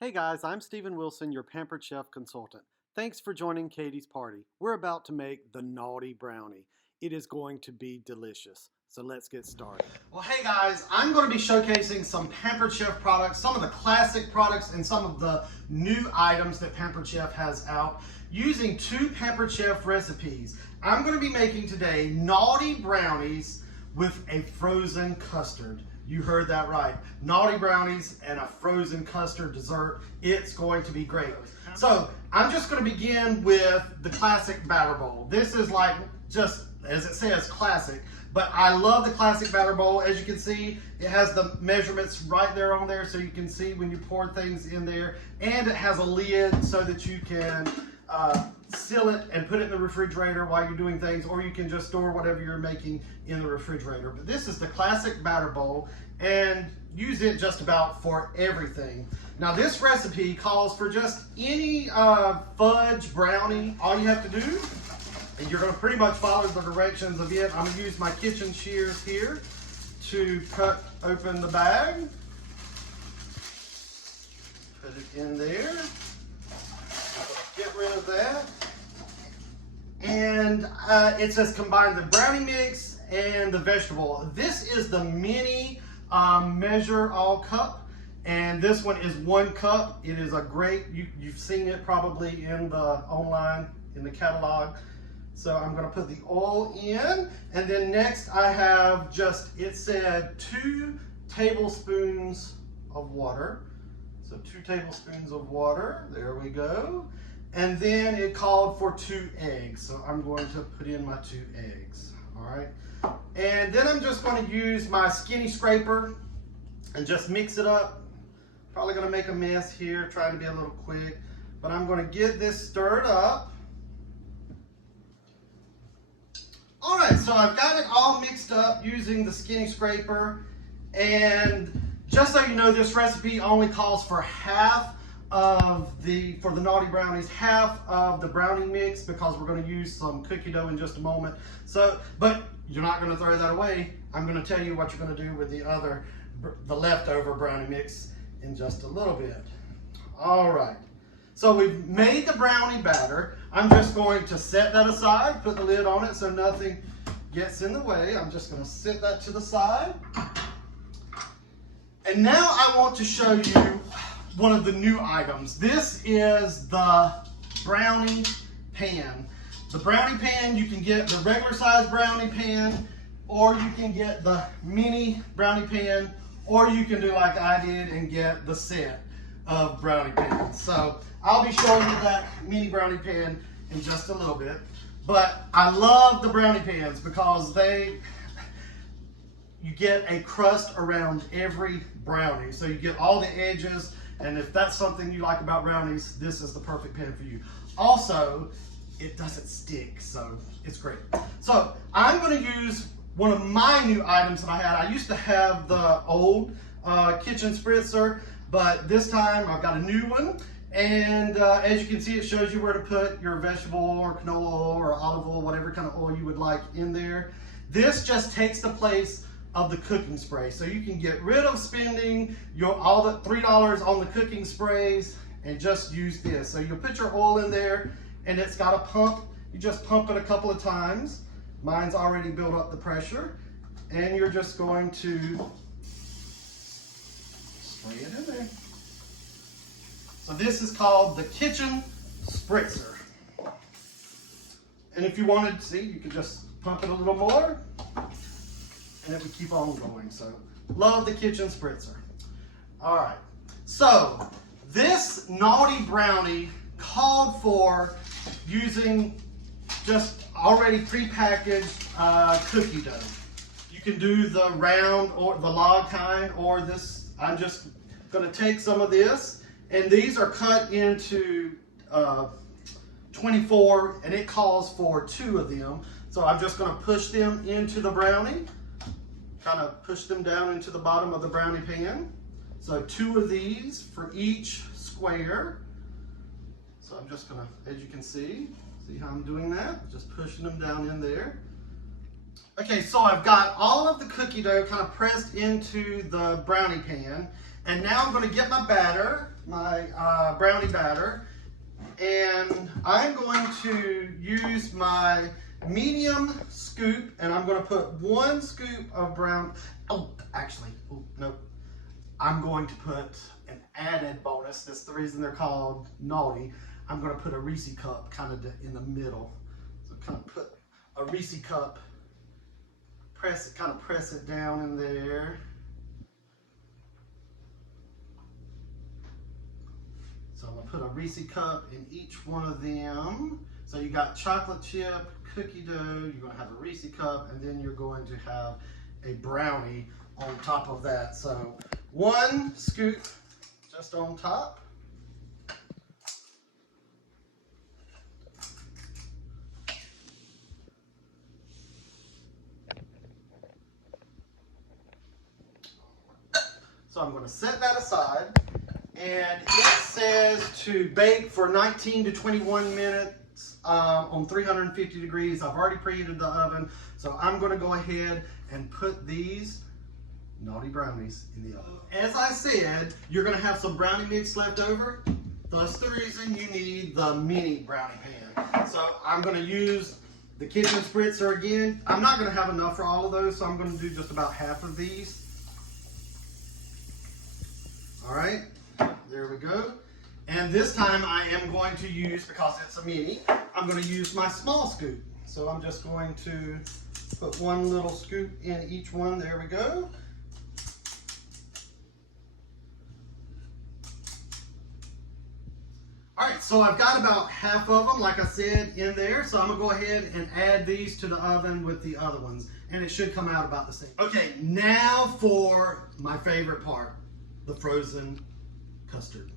Hey guys, I'm Stephen Wilson, your Pampered Chef consultant. Thanks for joining Kady's party. We're about to make the Naughty Brownie. It is going to be delicious. So let's get started. Well, hey guys, I'm going to be showcasing some Pampered Chef products, some of the classic products and some of the new items that Pampered Chef has out using two Pampered Chef recipes. I'm going to be making today Naughty Brownies with a frozen custard. You heard that right. Naughty Brownies and a frozen custard dessert. It's going to be great. So I'm just going to begin with the classic batter bowl. This is like, just as it says, classic. But I love the classic batter bowl. As you can see, it has the measurements right there on there so you can see when you pour things in there. And it has a lid so that you can seal it and put it in the refrigerator while you're doing things, or you can just store whatever you're making in the refrigerator. But this is the classic batter bowl and use it just about for everything. Now this recipe calls for just any fudge brownie. All you have to do, and you're going to pretty much follow the directions of it. I'm going to use my kitchen shears here to cut open the bag. Put it in there. Get rid of that. And it says combine the brownie mix and the vegetable. This is the mini measure all cup, and this one is 1 cup. It is a great, you've seen it probably in the online, in the catalog. So I'm going to put the oil in, and then next I have just, it said 2 tablespoons of water. So 2 tablespoons of water, there we go. And then it called for 2 eggs. So I'm going to put in my 2 eggs, all right? And then I'm just going to use my skinny scraper and just mix it up. Probably going to make a mess here, trying to be a little quick. But I'm going to get this stirred up. All right, so I've got it all mixed up using the skinny scraper. And just so you know, this recipe only calls for half of for the Naughty Brownies, half of the brownie mix, because we're going to use some cookie dough in just a moment. So, but you're not going to throw that away. I'm going to tell you what you're going to do with the leftover brownie mix in just a little bit. All right. So we've made the brownie batter. I'm just going to set that aside, put the lid on it so nothing gets in the way. I'm just going to set that to the side. And now I want to show you one of the new items. This is the Brownie Pan. The Brownie Pan, you can get the regular size Brownie Pan, or you can get the mini Brownie Pan, or you can do like I did and get the set of Brownie Pans. So I'll be showing you that mini Brownie Pan in just a little bit. But I love the Brownie Pans because you get a crust around every brownie. So you get all the edges, and if that's something you like about brownies, this is the perfect pan for you. Also, it doesn't stick, so it's great. So I'm going to use one of my new items that I had. I used to have the old kitchen spritzer, but this time I've got a new one. And as you can see, it shows you where to put your vegetable or canola oil or olive oil, whatever kind of oil you would like in there. This just takes the place of the cooking spray. So you can get rid of spending all the $3 on the cooking sprays and just use this. So you'll put your oil in there, and it's got a pump. You just pump it a couple of times. Mine's already built up the pressure, and you're just going to spray it in there. So this is called the kitchen spritzer. And if you wanted to see, you could just pump it a little more, and it would keep on going. So love the kitchen spritzer. All right, so this Naughty Brownie called for using just already prepackaged cookie dough. You can do the round or the log kind, or this. I'm just going to take some of this, and these are cut into 24, and it calls for 2 of them. So I'm just going to push them into the brownie, kind of push them down into the bottom of the brownie pan. So 2 of these for each square. So I'm just going to, as you can see how I'm doing that? Just pushing them down in there. Okay, so I've got all of the cookie dough kind of pressed into the brownie pan, and now I'm going to get my batter, my brownie batter, and I'm going to use my medium scoop, and I'm going to put 1 scoop of no. I'm going to put an added bonus. That's the reason they're called naughty. I'm going to put a Reese cup kind of in the middle. So kind of put a Reese cup, press it down in there. So I'm going to put a Reese cup in each one of them. So you got chocolate chip, cookie dough, you're going to have a Reese cup, and then you're going to have a brownie on top of that. So 1 scoop just on top. So I'm going to set that aside, and it says to bake for 19 to 21 minutes on 350 degrees. I've already preheated the oven, so I'm going to go ahead and put these naughty brownies in the oven. As I said, you're going to have some brownie mix left over. That's the reason you need the mini brownie pan. So I'm going to use the kitchen spritzer again. I'm not going to have enough for all of those, so I'm going to do just about half of these. All right, there we go. And this time I am going to use, because it's a mini, I'm going to use my small scoop. So I'm just going to put 1 little scoop in each one. There we go. All right, so I've got about half of them, like I said, in there. So I'm gonna go ahead and add these to the oven with the other ones, and it should come out about the same. Okay, now for my favorite part, the frozen custard.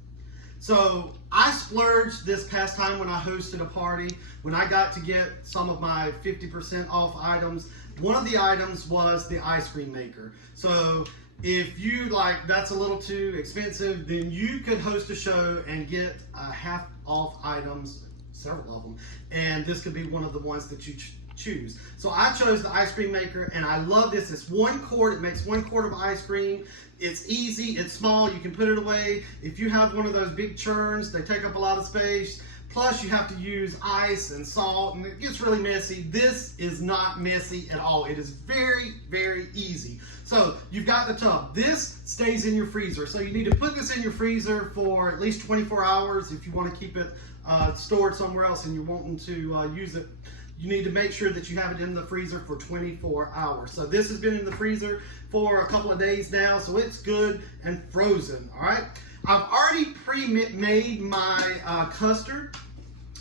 So I splurged this past time when I hosted a party, when I got to get some of my 50% off items. One of the items was the ice cream maker. So if you like, that's a little too expensive, then you could host a show and get half off items, several of them, and this could be one of the ones that you choose. So I chose the ice cream maker, and I love this. It's 1 quart. It makes 1 quart of ice cream. It's easy, it's small, you can put it away. If you have one of those big churns, they take up a lot of space. Plus you have to use ice and salt, and it gets really messy. This is not messy at all. It is very, very easy. So you've got the tub. This stays in your freezer. So you need to put this in your freezer for at least 24 hours if you want to keep it stored somewhere else and you're wanting to use it. You need to make sure that you have it in the freezer for 24 hours. So this has been in the freezer for a couple of days now, so it's good and frozen, all right? I've already pre-made my custard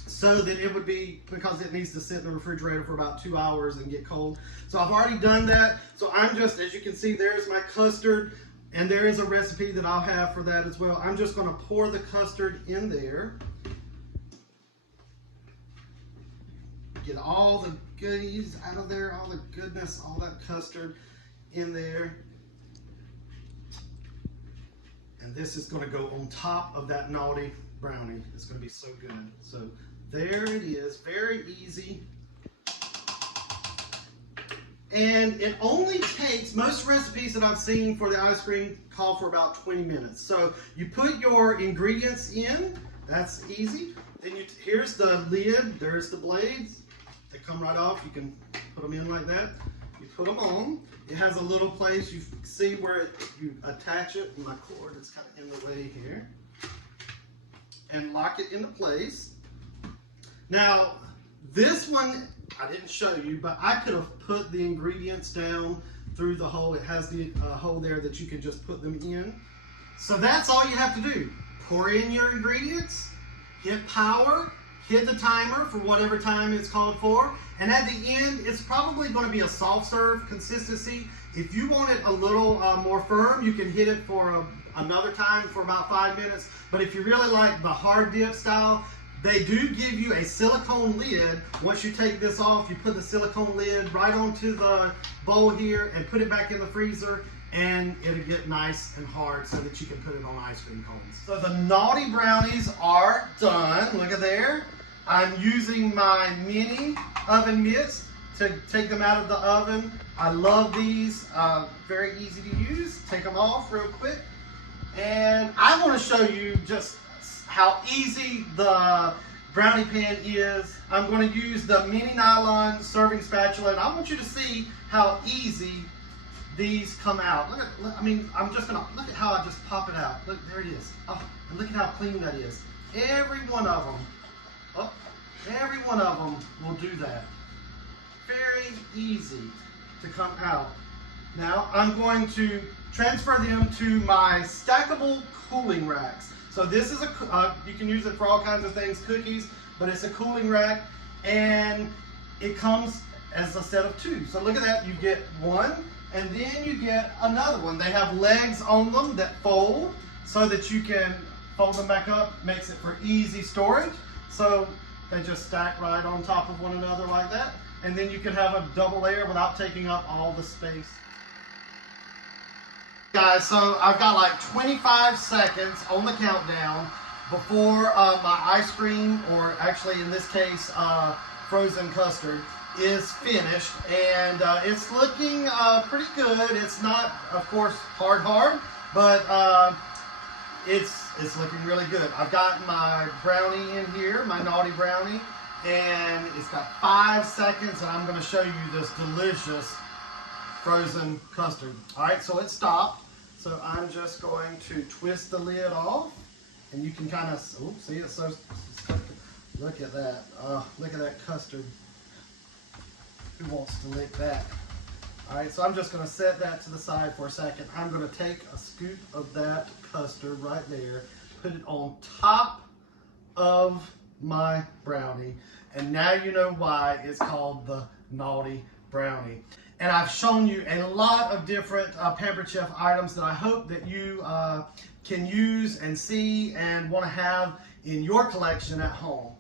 so that it would be, because it needs to sit in the refrigerator for about 2 hours and get cold. So I've already done that. So I'm just, as you can see, there's my custard, and there is a recipe that I'll have for that as well. I'm just gonna pour the custard in there. Get all the goodies out of there, all the goodness, all that custard in there. And this is going to go on top of that naughty brownie. It's going to be so good. So there it is, very easy. And it only takes, most recipes that I've seen for the ice cream call for about 20 minutes. So you put your ingredients in, that's easy. Then here's the lid, there's the blades. They come right off. You can put them in like that. You put them on. It has a little place you see where you attach it. My cord is kind of in the way here. And lock it into place. Now, this one I didn't show you, but I could have put the ingredients down through the hole. It has the hole there that you can just put them in. So that's all you have to do. Pour in your ingredients, hit power, hit the timer for whatever time it's called for, and at the end, it's probably going to be a soft serve consistency. If you want it a little more firm, you can hit it for another time for about 5 minutes, but if you really like the hard dip style, they do give you a silicone lid. Once you take this off, you put the silicone lid right onto the bowl here and put it back in the freezer, and it'll get nice and hard so that you can put it on ice cream cones. So the naughty brownies are done. Look at there. I'm using my mini oven mitts to take them out of the oven. I love these, very easy to use. Take them off real quick, And I want to show you just how easy the brownie pan is. I'm going to use the mini nylon serving spatula, and I want you to see how easy these come out. Look at, I mean, I'm just gonna, look at how I just pop it out. Look, there it is. Oh, and look at how clean that is. Every one of them, oh, every one of them will do that. Very easy to come out. Now I'm going to transfer them to my stackable cooling racks. So this is you can use it for all kinds of things, cookies, but it's a cooling rack, and it comes as a set of two. So look at that, you get one, and then you get another one. They have legs on them that fold so that you can fold them back up, makes it for easy storage. So they just stack right on top of one another like that. And then you can have a double layer without taking up all the space. Guys, so I've got like 25 seconds on the countdown before my ice cream, or actually in this case, frozen custard, is finished, and it's looking pretty good. It's not, of course, hard, but it's looking really good. I've got my brownie in here, my naughty brownie, and it's got 5 seconds, and I'm going to show you this delicious frozen custard. All right, so it stopped. So I'm just going to twist the lid off, and you can kind of, oh, see, it's so, look at that. Look at that custard. Who wants to lick that? All right, so I'm just gonna set that to the side for a second. I'm gonna take a scoop of that custard right there, put it on top of my brownie, and now you know why it's called the naughty brownie. And I've shown you a lot of different Pampered Chef items that I hope that you can use and see and want to have in your collection at home.